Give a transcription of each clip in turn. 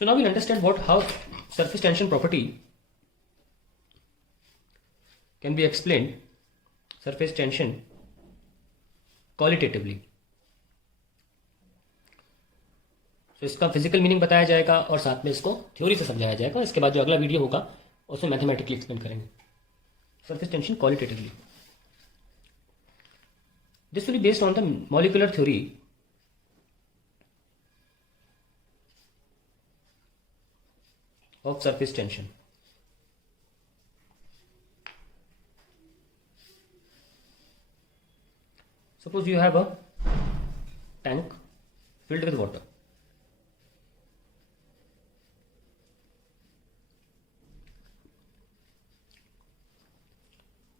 So now we'll understand how surface tension property can be explained, surface tension qualitatively. तो इसका physical meaning बताया जाएगा और साथ में इसको थ्योरी से समझाया जाएगा. इसके बाद जो अगला वीडियो होगा उसमें मैथमेटिकली एक्सप्लेन करेंगे surface tension qualitatively. This will be based on the molecular theory of surface tension. Suppose you have a tank filled with water.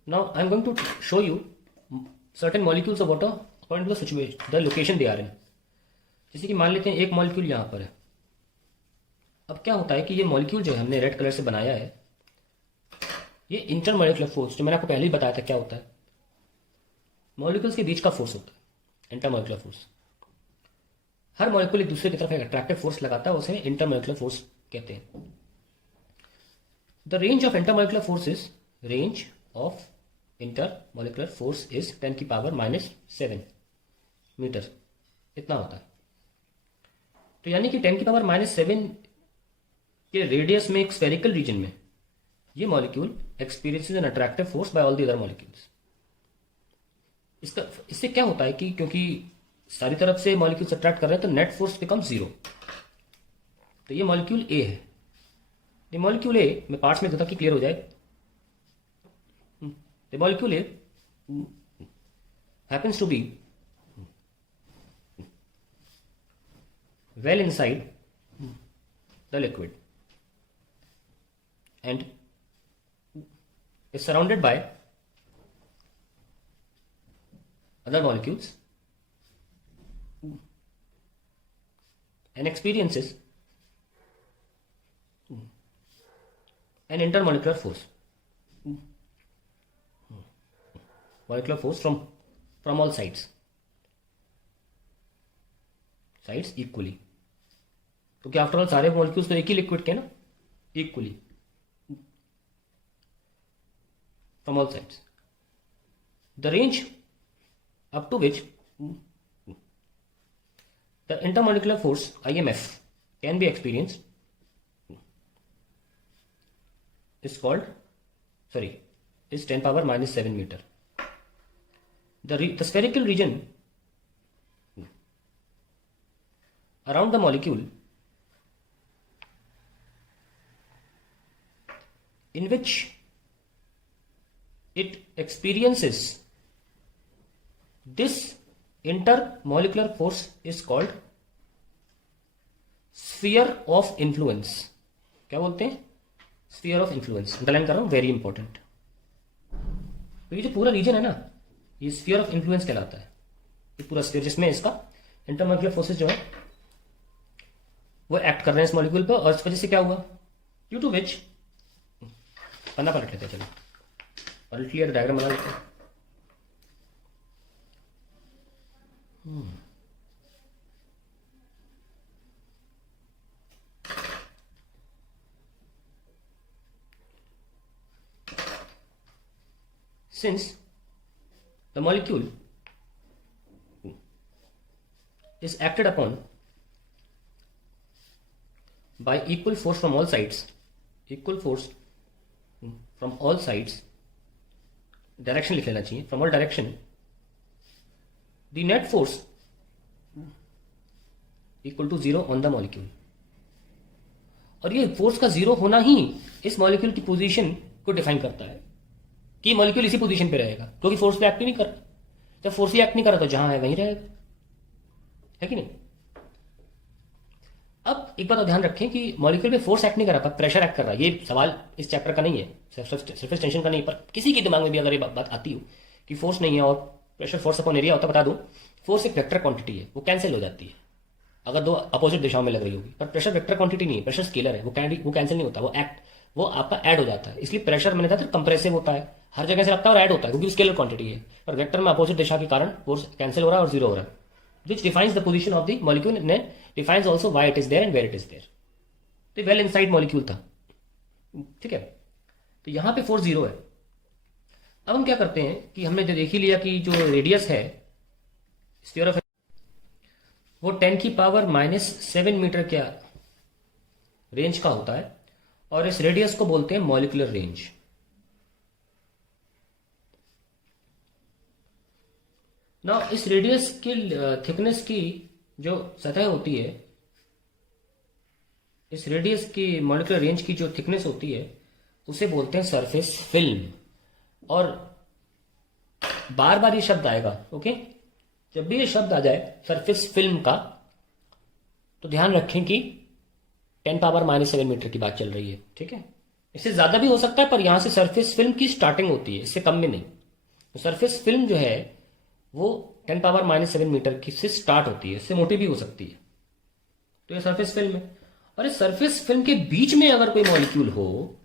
Now I am going to show you certain molecules of water according to the situation, the location they are in. जैसे कि मान लेते हैं एक molecule यहाँ पर है. अब क्या होता है कि ये मॉलिक्यूल जो है हमने रेड कलर से बनाया है, ये इंटरमॉलिक्यूलर फोर्स जो मैंने आपको पहले ही बताया था क्या होता है, मॉलिक्यूल्स के बीच का फोर्स होता है इंटरमॉलिक्यूलर फोर्स. हर मॉलिक्यूल एक दूसरे की तरफ एक अट्रैक्टिव फोर्स लगाता है, उसे इंटरमॉलिक्यूलर फोर्स कहते हैं. The range of intermolecular force is range of intermolecular force is 10⁻⁻7 metre. इतना होता है. तो यानी कि 10⁻⁻7 के रेडियस में एक स्फेरिकल रीजन में ये molecule experiences an attractive force by all the other molecules. इससे क्या होता है कि क्योंकि सारी तरफ से मॉलिक्यूल्स अट्रैक्ट कर रहे हैं तो नेट फोर्स बिकम 0. तो ये मॉलिक्यूल ए है. ये मॉलिक्यूल ए में पार्ट्स में ताकि क्लियर हो जाए. The molecule A happens to be well inside the liquid and is surrounded by other molecules and experiences an intermolecular force. Molecular force from all sides equally. तो क्या after all सारे molecules तो एक ही liquid के ना, equally from all sides. The range up to which the intermolecular force IMF can be experienced is 10⁻⁻7 meter. The spherical region around the molecule in which it experiences this intermolecular force is called sphere of influence. क्या बोलते हैं? Sphere of influence. Underline कर रहा हूं, very important. तो ये जो पूरा रीजन है ना, ये स्फीयर ऑफ इन्फ्लुएंस कहलाता है. ये पूरा स्फीयर जिसमें इसका इंटरमॉलिक्यूलर फोर्सेस जो है वो एक्ट कर रहे हैं इस मॉलिक्यूल पर. और इस वजह से क्या हुआ, ड्यू टू विच, पन्ना पलट लेते हैं. चलो पलट लिया तो डायग्राम बना लेते हैं. Since the molecule is acted upon by equal force from all sides, direction लिख लेना चाहिए, from all direction, the net force equal to 0 on the molecule. और ये फोर्स का 0 होना ही इस मॉलिक्यूल की पोजीशन को डिफाइन करता है कि मॉलिक्यूल इसी पोजीशन पे रहेगा, क्योंकि फोर्स पे एक्ट नहीं कर रहा. जब फोर्स ही एक्ट नहीं कर रहा तो जहां है वहीं रहेगा, है कि नहीं. अब एक बात ध्यान रखें कि मॉलिक्यूल पे फोर्स एक्ट नहीं कर रहा, प्रेशर एक्ट कर रहा है. ये सवाल इस चैप्टर का नहीं है, सरफेस टेंशन का नहीं, पर किसी के दिमाग में भी अगर ये बात आती हो कि फोर्स नहीं है और प्रेशर फोर्स अपॉन एरिया होता, बता दूं फोर्स एक वेक्टर क्वांटिटी है, वो कैंसिल हो जाती है अगर दो अपोजिट दिशाओं में लग रही होगी. पर प्रेशर वेक्टर क्वांटिटी नहीं है, प्रेशर स्केलर है, वो कैंसिल नहीं होता, वो आपका ऐड हो जाता है. इसलिए प्रेशर मैंने कहा था कंप्रेसिव होता है, हर जगह से लगता है और ऐड होता है क्योंकि स्केलर क्वांटिटी है. पर वेक्टर में अपोजिट दिशा के कारण फोर्स कैंसिल हो रहा है और 0 हो रहा है, which defines the position of the molecule and defines also why it is there and where it is there. तो वेल इनसाइड मॉलिक्यूल था, ठीक है। तो यहां पे फोर्स 0 है। अब हम क्या करते हैं कि हमने जो देख ही लिया कि जो रेडियस है स्फीयर ऑफ, वो 10⁻⁻7 मीटर क्या रेंज का होता है, और इस रेडियस को बोलते हैं मॉलिक्यूलर रेंज। ना इस रेडियस की थिकनेस की जो सतह होती है, इस रेडियस की मॉलिक्यूलर रेंज की जो थिकनेस होती है उसे बोलते हैं सरफेस फिल्म। और बार बार ये शब्द आएगा, ओके। जब भी ये शब्द आ जाए सरफेस फिल्म का, तो ध्यान रखें कि 10⁻⁻7 मीटर की बात चल रही है, ठीक है। इससे ज्यादा भी हो सकता है, पर यहां से सरफेस फिल्म की स्टार्टिंग होती है, इससे कम में नहीं। तो सरफेस फिल्म जो है वो 10⁻⁻7 मीटर की से स्टार्ट होती है, इससे मोटी भी हो सकती है। तो ये सरफेस फिल्म है। और इस सरफेस फिल्म के बीच में अगर कोई मॉलिक्यूल हो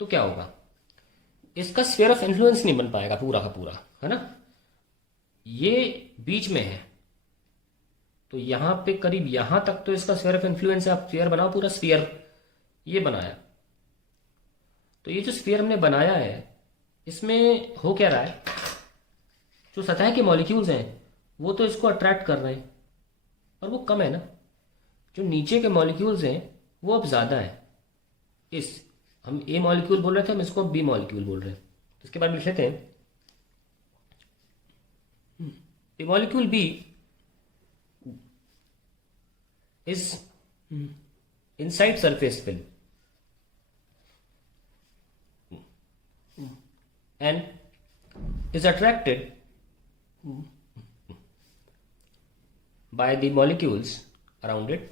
तो क्या होगा, इसका स्फीयर ऑफ इन्फ्लुएंस नहीं बन पाएगा पूरा का पूरा, है ना। ये बीच में है, तो यहां पे करीब यहां तक तो इसका स्फीयर ऑफ इन्फ्लुएंस है। आप स्फीयर बनाओ, पूरा स्फीयर ये बनाया, तो ये जो स्फीयर हमने बनाया है इसमें हो क्या रहा है, जो सतह के मॉलिक्यूल्स हैं वो तो इसको अट्रैक्ट कर रहे हैं, और वो कम है ना। जो नीचे के मॉलिक्यूल्स हैं वो अब ज्यादा है। इस हम ए मॉलिक्यूल बोल रहे थे, हम इसको बी मॉलिक्यूल बोल रहे हैं। तो इसके बाद लिख लेते हैं A molecule B is inside surface film and is attracted by the molecules around it,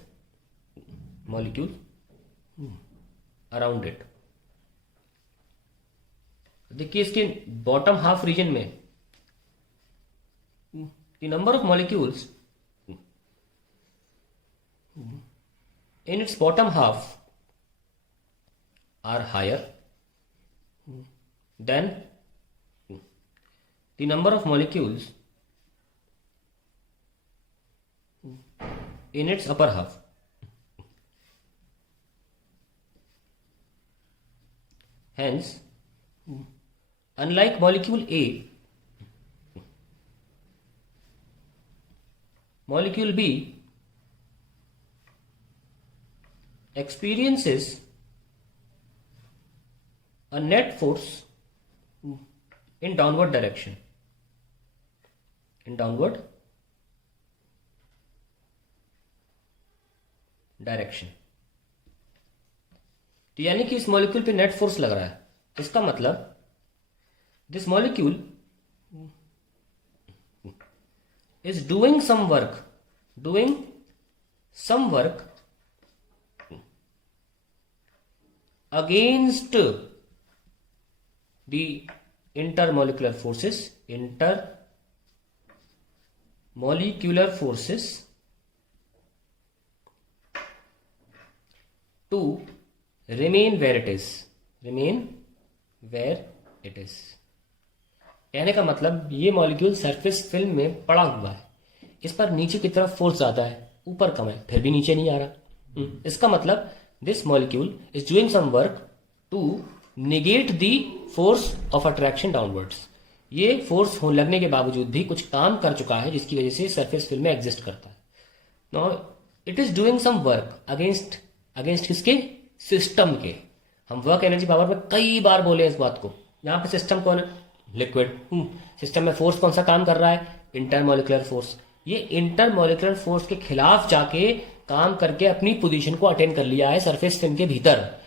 देखिए इसके बॉटम हाफ रीजन में the number of molecules in its bottom half are higher than the number of molecules in its upper half. Hence, unlike molecule A, molecule B experiences a net force in downward direction. तो यानी कि इस molecule पे net force लग रहा है। इसका मतलब this molecule is doing some work against the intermolecular forces to remain where it is. कहने का मतलब ये मॉलिक्यूल सरफेस फिल्म में पड़ा हुआ है, इस पर नीचे की तरफ फोर्स ज्यादा है, ऊपर कम है, फिर भी नीचे नहीं आ रहा। इसका मतलब this molecule is doing some work to negate the force of attraction downwards. ये फोर्स हो लगने के बावजूद भी कुछ काम कर चुका है, जिसकी वजह से सरफेस फिल्म में एग्जिस्ट करता है। Now it is doing some work against किसके, सिस्टम के। हम वर्क एनर्जी पावर में कई बार बोले इस बात को। यहाँ पे सिस्टम कौन है, लिक्विड। सिस्टम में फोर्स कौन सा काम कर रहा है, इंटरमोलिकुलर फोर्स। ये इंटरमोलिकुलर फोर्स के खिलाफ जाके काम करके अपनी पोजीशन को अटेन कर लिया है सरफेस फिल्म के भीतर।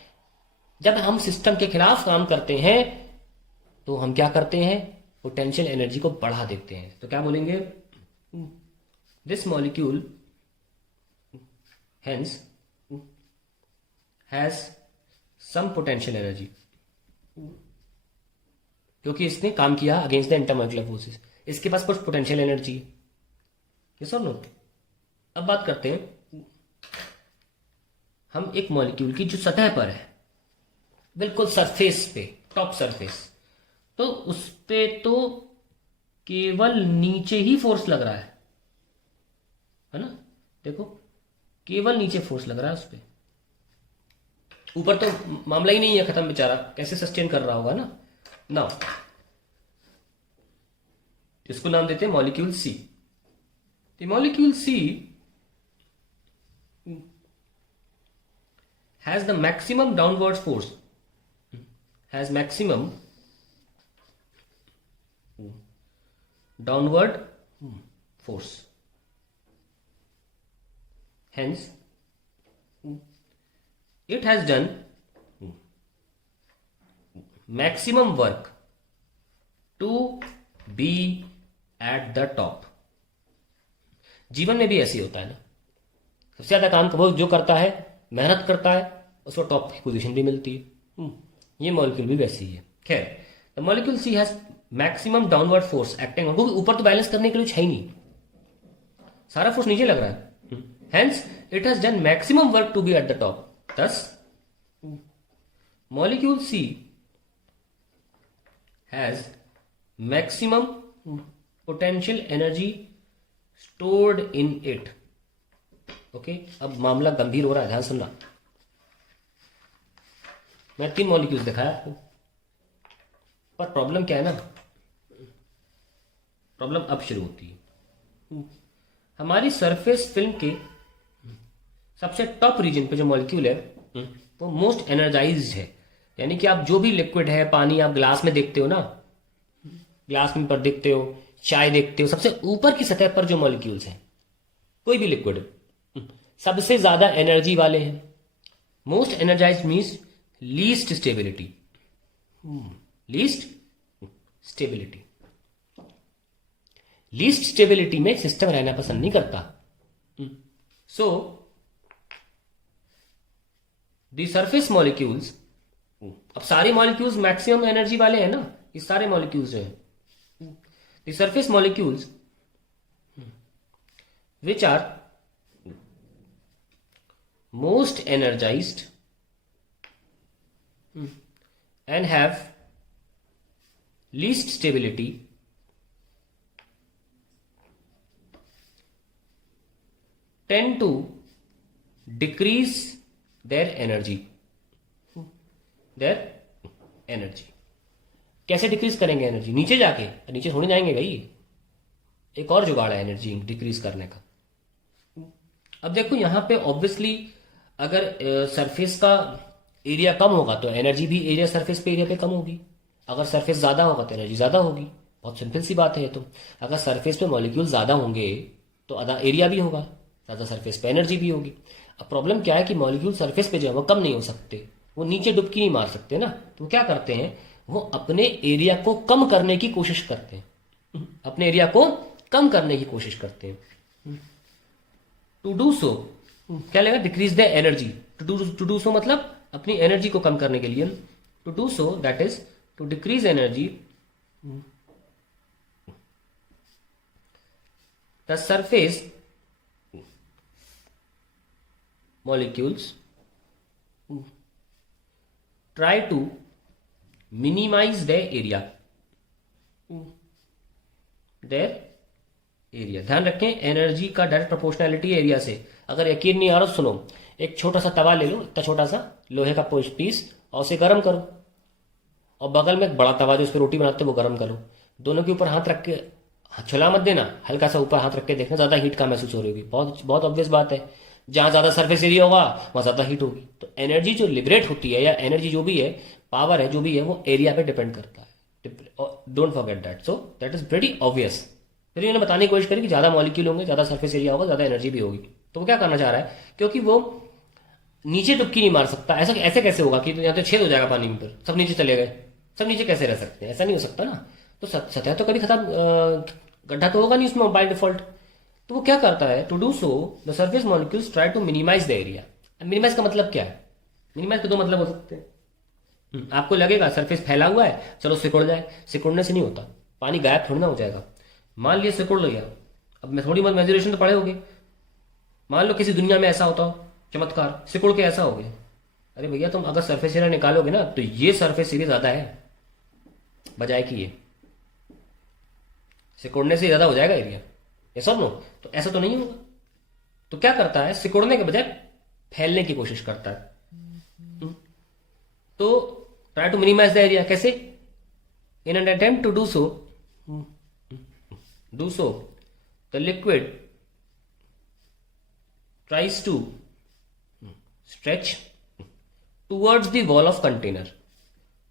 जब हम सिस्टम के खिलाफ काम करते हैं तो हम क्या करते हैं, पोटेंशियल एनर्जी को बढ़ा देते हैं। तो क्या बोलेंगे, this molecule hence has some potential energy, क्योंकि इसने काम किया अगेंस्ट द इंटरमोलिकुलर फोर्सेस, इसके पास कुछ पोटेंशियल एनर्जी है। यस और नो। अब बात करते हैं हम एक मॉलिक्यूल की जो सतह पर है, बिल्कुल सरफेस पे, टॉप सरफेस, तो उस पे तो केवल नीचे ही फोर्स लग रहा है ना। देखो केवल नीचे फोर्स लग रहा है उस पे, ऊपर तो मामला ही नहीं है, खत्म बेचारा, कैसे सस्टेन कर रहा होगा ना। नाउ इसको नाम देते हैं molecule C. The molecule C has the maximum downward force, has maximum downward force, hence it has done maximum work to be at the top। जीवन में भी ऐसे ही होता है ना, सबसे ज्यादा काम वो जो करता है, मेहनत करता है, उसको टॉप की पोजीशन भी मिलती है। ये मॉलिक्यूल भी वैसी ही है। खैर, the molecule C has maximum downward force acting on, क्योंकि ऊपर तो बैलेंस करने के लिए है ही नहीं, सारा फोर्स नीचे लग रहा है। Hence it has done maximum work to be at the top. Thus molecule C has maximum potential energy stored in it. Okay, अब मामला गंभीर हो रहा है, ध्यान सुनना। मैं 3 मॉलिक्यूल्स दिखाया आपको, पर प्रॉब्लम क्या है ना, प्रॉब्लम अब शुरू होती है। हमारी सरफेस फिल्म के सबसे टॉप रीजन पे जो मॉलिक्यूल है वो मोस्ट एनर्जाइज्ड है। यानी कि आप जो भी लिक्विड है, पानी आप ग्लास में देखते हो ना, ग्लास में पर देखते हो, चाय देखते हो, सबसे ऊपर की सतह पर जो मॉलिक्यूल्स हैं, कोई भी लिक्विड सबसे ज्यादा एनर्जी वाले हैं। Most energised means least stability, least stability. Least stability में सिस्टम रहना पसंद नहीं करता। सो द सरफेस मॉलिक्यूल्स, अब सारे मॉलिक्यूल्स मैक्सिमम एनर्जी वाले हैं ना, ये सारे मॉलिक्यूल्स हैं। The surface molecules which are most energized and have least stability tend to decrease their energy। कैसे डिक्रीज करेंगे एनर्जी? नीचे जाके, नीचे थोड़ी जाएंगे भाई, एक और जुगाड़ है एनर्जी डिक्रीज करने का। अब देखो यहां पे ऑब्वियसली अगर सरफेस का एरिया कम होगा तो एनर्जी भी एरिया सरफेस पे एरिया पे कम होगी। अगर सरफेस ज्यादा होगा तो एनर्जी ज्यादा होगी। बहुत सिंपल सी बात है ये तो। अगर सरफेस पे मॉलिक्यूल ज्यादा होंगे तो आधा एरिया भी होगा, ज्यादा सरफेस पे एनर्जी भी होगी। अब प्रॉब्लम क्या है कि मॉलिक्यूल सरफेस पे जो है वो कम नहीं हो सकते, वो नीचे डुबकी नहीं मार सकते ना। तो क्या करते हैं, वो अपने एरिया को कम करने की कोशिश करते हैं, अपने एरिया को कम करने की कोशिश करते हैं। टू डू सो क्या लगेगा, decrease the energy. To do so मतलब अपनी एनर्जी को कम करने के लिए। To do so that is to decrease energy, the surface molecules try to minimise the area, area. ध्यान रखें, एनर्जी का डायरेक्ट प्रोपोर्शनैलिटी एरिया से। अगर यकीन नहीं आ रहा सुनो, एक छोटा सा तवा ले लो, इतना छोटा सा लोहे का पीस, और उसे गर्म करो, और बगल में एक बड़ा तवा जो उस पर रोटी बनाते हो वो गर्म करो। दोनों के ऊपर हाथ रख के, छुला मत देना, हल्का सा ऊपर हाथ रख के देखना, ज्यादा हीट का महसूस हो रही होगी। बहुत बहुत ऑब्वियस बात है, जहां ज्यादा सरफेस एरिया होगा वहां ज्यादा हीट होगी। तो एनर्जी जो लिबरेट होती है, या एनर्जी जो भी है, पावर है जो भी है, वो एरिया पे डिपेंड करता है। Don't forget that. So that is very obvious. फिर मैंने बताने की कोशिश करी कि ज्यादा मॉलिक्यूल होंगे, ज्यादा सरफेस एरिया होगा, ज्यादा एनर्जी भी होगी। तो वो क्या करना चाह रहा है, क्योंकि वो नीचे डुबकी नहीं मार सकता। ऐसा ऐसे कैसे होगा कि यहाँ तो छेद हो जाएगा पानी में, फिर सब नीचे चले गए, सब नीचे कैसे रह सकते हैं? ऐसा नहीं हो सकता ना। तो सतह तो कभी खत्म, गड्ढा तो होगा नहीं उसमें बाय डिफॉल्ट। तो वो क्या करता है, to do so the surface molecules try to minimise the area. Minimise का मतलब क्या है? मिनिमाइज के 2 मतलब हो सकते हैं। आपको लगेगा सरफेस फैला हुआ है, चलो सिकुड़ जाए। सिकुड़ने से नहीं होता, पानी गायब थोड़ी ना हो जाएगा। मान लिया सिकुड़ लिया, अब मैं थोड़ी बहुत मेजरेशन तो पढ़े होगे। मान लो किसी दुनिया में ऐसा होता हो चमत्कार, सिकुड़ के ऐसा हो गया। अरे भैया तुम अगर सरफेस एरिया निकालोगे ना तो ये सरफेस एरिया ज्यादा है बजाय कि ये, सिकुड़ने से ज्यादा हो जाएगा एरिया। ये सब नो, तो ऐसा तो नहीं होगा। तो क्या करता है, सिकुड़ने के बजाय फैलने की कोशिश करता है। तो try to minimise the area, कैसे? In an attempt to do so the liquid tries to stretch towards the wall of container,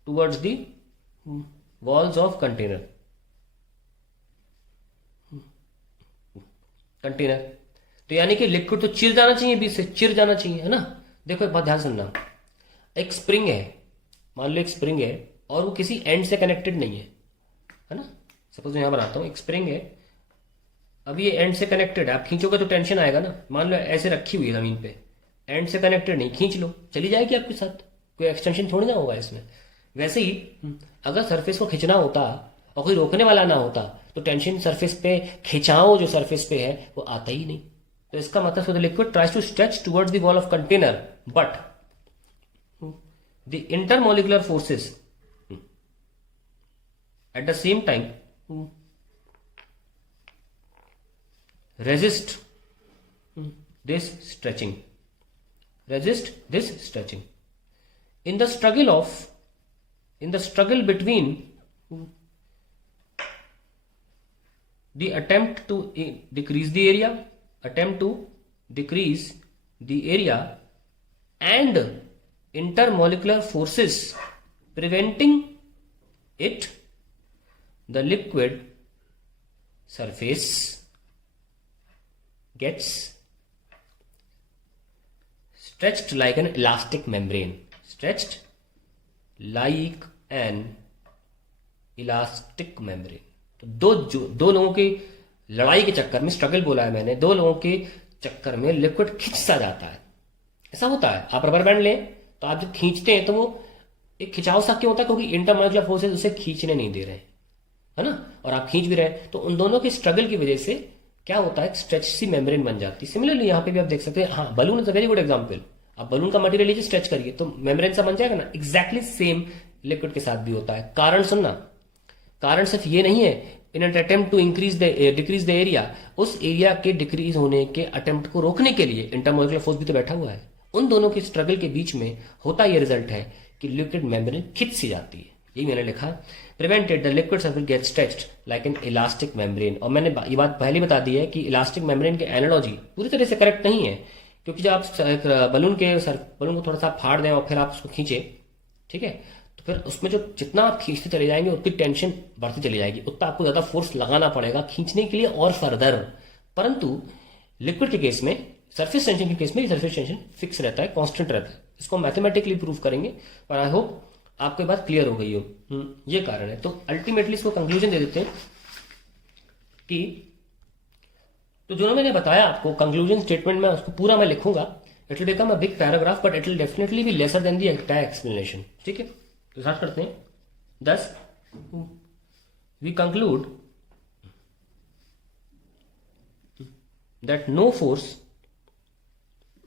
towards the walls of container, तो यानी कि लिक्विड तो चिर जाना चाहिए, बीच से चिर जाना चाहिए, है ना। देखो एक बात ध्यान सुनना, एक स्प्रिंग है, मान लो एक स्प्रिंग है और वो किसी एंड से कनेक्टेड नहीं है ना। सपोज मैं यहां बनाता हूं, एक स्प्रिंग है, अब ये एंड से कनेक्टेड है, आप खींचोगे तो टेंशन आएगा ना। मान लो ऐसे रखी हुई है जमीन पे, एंड से कनेक्टेड नहीं, खींच लो चली जाएगी आपके साथ, कोई एक्सटेंशन थोड़ी ना होगा इसमें। वैसे ही अगर सरफेस को खींचना होता और कोई रोकने वाला ना होता तो टेंशन सरफेस पे, खिंचाव जो सरफेस पे है वो आता ही नहीं। तो इसका मतलब so the liquid tries to stretch towards the wall of container but the intermolecular forces at the same time resist this stretching, resist this stretching. In the struggle between the attempt to decrease the area, and intermolecular forces preventing it, the liquid surface gets stretched like an elastic membrane, stretched like an elastic membrane. तो दो लोगों की लड़ाई के चक्कर में, struggle बोला है मैंने, दो लोगों के चक्कर में लिक्विड खिंचता जाता है। ऐसा होता है, आप रबर बैंड लें तो आप जब खींचते हैं तो वो एक खिंचाव सा क्यों होता है? क्योंकि इंटरमोलिकुलर फोर्सेस उसे खींचने नहीं दे रहे हैं, है ना, और आप खींच भी रहे हैं। तो उन दोनों के स्ट्रगल की वजह से क्या होता है, स्ट्रेच सी मेम्ब्रेन बन जाती है। सिमिलरली यहाँ पे भी आप देख सकते हैं, हाँ balloon is a very good example. आप बलून का मटेरियल लीजिए, स्ट्रेच करिए तो मेम्ब्रेन सा बन जाएगा ना। एग्जैक्टली सेम लिक्विड के साथ भी होता है। कारण सुनना, कारण सिर्फ ये नहीं है, in an attempt to decrease the area, उस एरिया के डिक्रीज होने के अटेम्प्ट को रोकने के लिए इंटरमोलिकुलर फोर्स भी तो बैठा हुआ है। उन दोनों की स्ट्रगल के बीच में होता यह रिजल्ट है कि लिक्विड मेम्ब्रेन खिंच सी जाती है। यही मैंने लिखा, prevented the liquid surface get stretched like an elastic membrane. और मैंने ये बात पहले बता दी है कि इलास्टिक मेम्ब्रेन की एनालॉजी पूरी तरह से करेक्ट नहीं है, क्योंकि जब आप बलून को थोड़ा सा फाड़ दें और फिर आप उसको खींचे, ठीक है, तो फिर उसमें जो जितना आप खींचते चले जाएंगे उतनी टेंशन बढ़ती चली जाएगी, उतना आपको ज्यादा फोर्स लगाना पड़ेगा खींचने के लिए और फर्दर। परंतु लिक्विड के केस में, सरफेस टेंशन के केस में सरफेस टेंशन फिक्स रहता है, कांस्टेंट रहता है। इसको मैथमेटिकली प्रूव करेंगे और आई होप आपको बात क्लियर हो गई हो। ये कारण है। तो अल्टीमेटली इसको कंक्लूजन दे देते हैं कि तो जो मैंने बताया आपको कंक्लूजन स्टेटमेंट में, उसको पूरा मैं लिखूंगा, it will become a big paragraph but it will definitely be lesser than the entire explanation. ठीक है, तो स्टार्ट करते हैं। Thus we conclude that no force,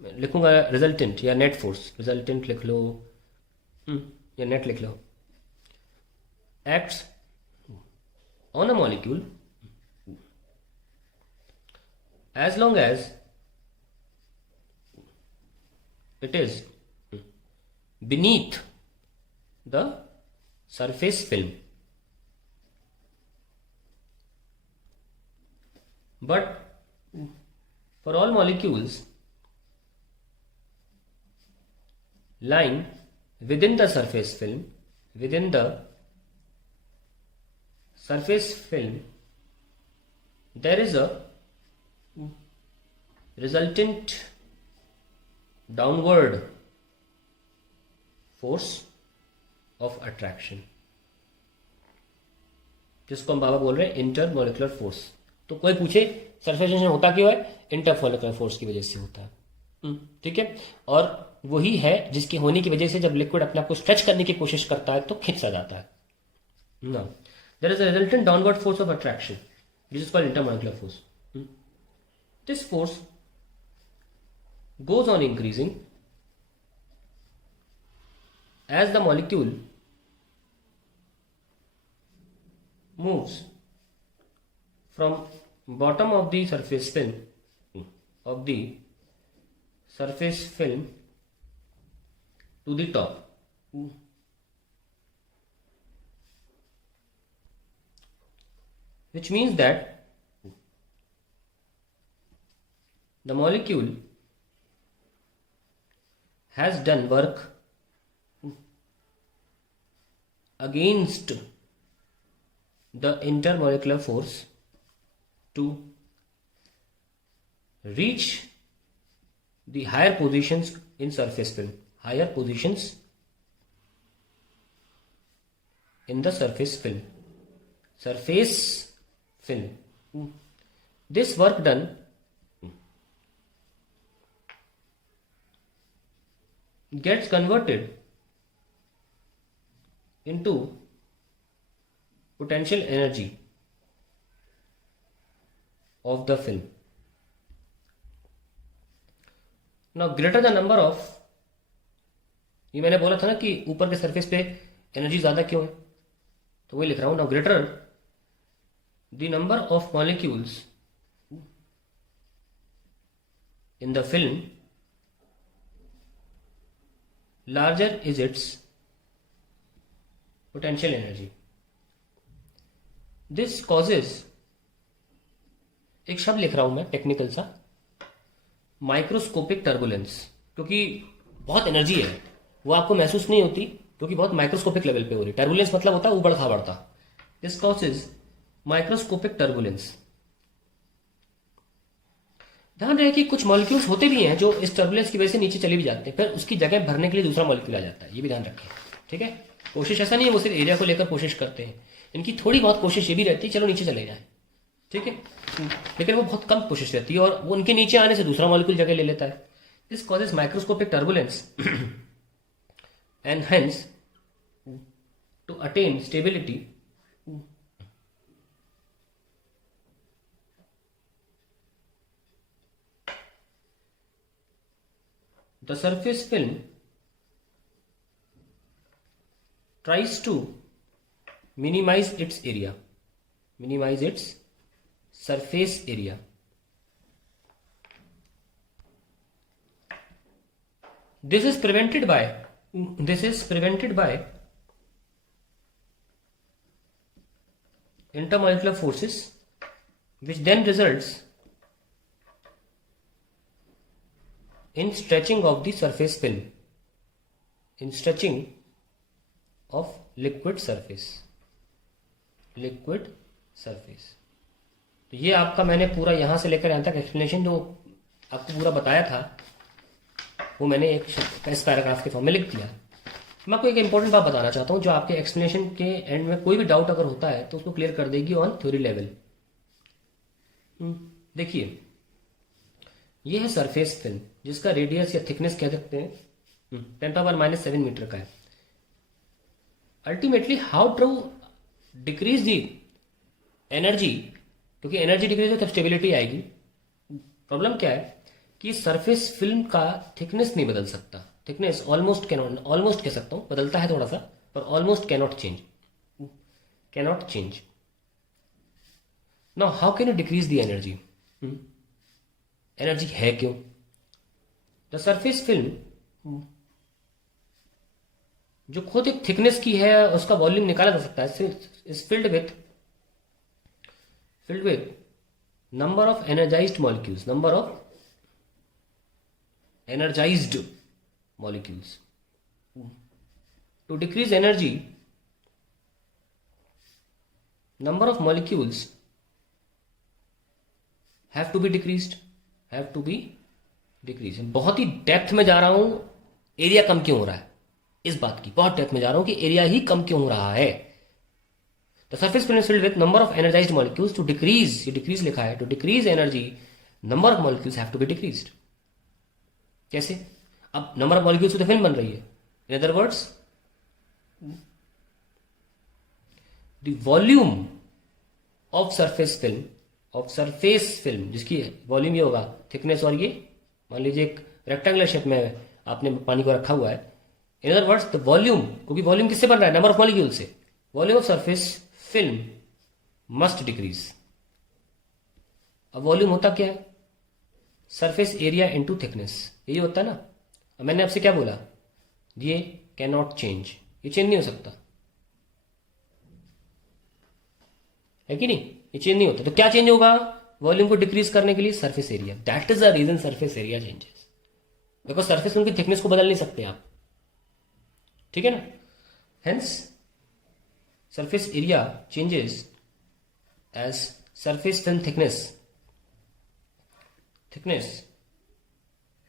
लिखूंगा रिजल्टेंट या नेट फोर्स, रिजल्टेंट लिख लो या नेट लिख लो, acts on a molecule as long as it is beneath the surface film, but for all molecules lying within the surface film, there is a resultant downward force of attraction, जिसको हम बाबा बोल रहे हैं intermolecular force. तो कोई पूछे surface tension होता क्यों है? इंटरमोलिकुलर फोर्स की वजह से होता है। ठीक है, और वही है जिसकी होने की वजह से जब लिक्विड अपने आप को स्ट्रेच करने की कोशिश करता है तो खिंचा जाता है ना। There is a resultant downward force of attraction, this is called intermolecular force. This force goes on increasing as the molecule moves from bottom of the surface film to the top, which means that the molecule has done work against the intermolecular force to reach the higher positions in surface film, higher positions in the surface film. This work done gets converted into potential energy of the film. Now greater the number of, ये मैंने बोला था ना कि ऊपर के surface पे energy ज्यादा क्यों है, तो वही लिख रहा हूं. Now greater the number of molecules in the film, larger is its potential energy. This causes, एक शब्द लिख रहा हूं मैं टेक्निकल सा, माइक्रोस्कोपिक टर्बुलेंस. क्योंकि बहुत एनर्जी है, वो आपको महसूस नहीं होती क्योंकि बहुत माइक्रोस्कोपिक लेवल पे हो रही. टर्बुलेंस मतलब होता है उबड़ खाबड़ता. This causes microscopic turbulence. ध्यान रहे कि कुछ मॉलिक्यूल्स होते भी हैं जो इस टर्बुलेंस की वजह से नीचे चले भी जाते हैं, फिर उसकी जगह भरने के लिए दूसरा मॉलिक्यूल आ जाता है. ये भी ध्यान रखें, ठीक है. कोशिश ऐसा नहीं है वो सिर्फ एरिया को लेकर कोशिश करते हैं, इनकी थोड़ी बहुत कोशिश ये भी रहती है चलो नीचे चले जाए, ठीक है, लेकिन वो बहुत कम कोशिश रहती है और वो उनके नीचे आने से दूसरा मॉलिक्यूल जगह ले लेता है. This causes microscopic turbulence and hence to attain stability the surface film tries to minimize its surface area. This is prevented by intermolecular forces, which then results in stretching of the surface film, in stretching of liquid surface. तो ये आपका मैंने पूरा यहां से लेकर यहां तक एक्सप्लेनेशन जो आपको पूरा बताया था वो मैंने एक इस पैराग्राफ के फॉर्म में लिख दिया. मैं आपको एक इंपॉर्टेंट बात बताना चाहता हूं जो आपके एक्सप्लेनेशन के एंड में कोई भी डाउट अगर होता है तो उसको क्लियर कर देगी ऑन थ्योरी लेवल. देखिए ये है सरफेस फिल्म जिसका रेडियस या थिकनेस कह सकते हैं 10⁻⁻7 मीटर का है. Ultimately how to decrease the energy, क्योंकि एनर्जी डिक्रीज हो तब स्टेबिलिटी आएगी. प्रॉब्लम क्या है कि सरफेस फिल्म का थिकनेस नहीं बदल सकता. थिकनेस ऑलमोस्ट कह सकता हूं, बदलता है थोड़ा सा पर almost cannot change. Now how can you decrease the energy? Energy है क्यों? द सरफेस फिल्म जो खुद एक थिकनेस की है उसका वॉल्यूम निकाला जा सकता है, is filled with number of energised molecules. To decrease energy, number of molecules have to be decreased. बहुत ही डेप्थ में जा रहा हूं, एरिया कम क्यों हो रहा है, इस बात की बहुत डेप्थ में जा रहा हूं कि एरिया ही कम क्यों हो रहा है. The surface film is filled with number of energised molecules. To decrease, ये डिक्रीज लिखा है, to decrease energy number of molecules have to be decreased. कैसे? अब नंबर ऑफ मॉलिक्यूल्स तो फिल्म बन रही है. In other words the volume of surface film जिसकी वॉल्यूम ये होगा थिकनेस, और ये मान लीजिए एक रेक्टेंगुलर शेप में आपने पानी को रखा हुआ है. In other words the volume, क्योंकि वॉल्यूम किससे बन रहा है? नंबर ऑफ मॉलिक्यूल से. Volume of surface film must decrease. अब वॉल्यूम होता क्या है? सरफेस एरिया इनटू थिकनेस, यही होता है ना. अब मैंने आपसे क्या बोला? ये कैन नॉट चेंज, ये चेंज नहीं हो सकता, है कि नहीं? ये चेंज नहीं होता। तो क्या चेंज होगा वॉल्यूम को डिक्रीज करने के लिए? Surface area. That is the reason surface area changes, because surface उनकी थिकनेस को बदल नहीं सकते आप, ठीक है ना। Hence surface area changes as surface then thickness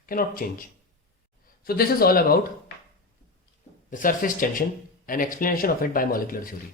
cannot change. So this is all about the surface tension and explanation of it by molecular theory.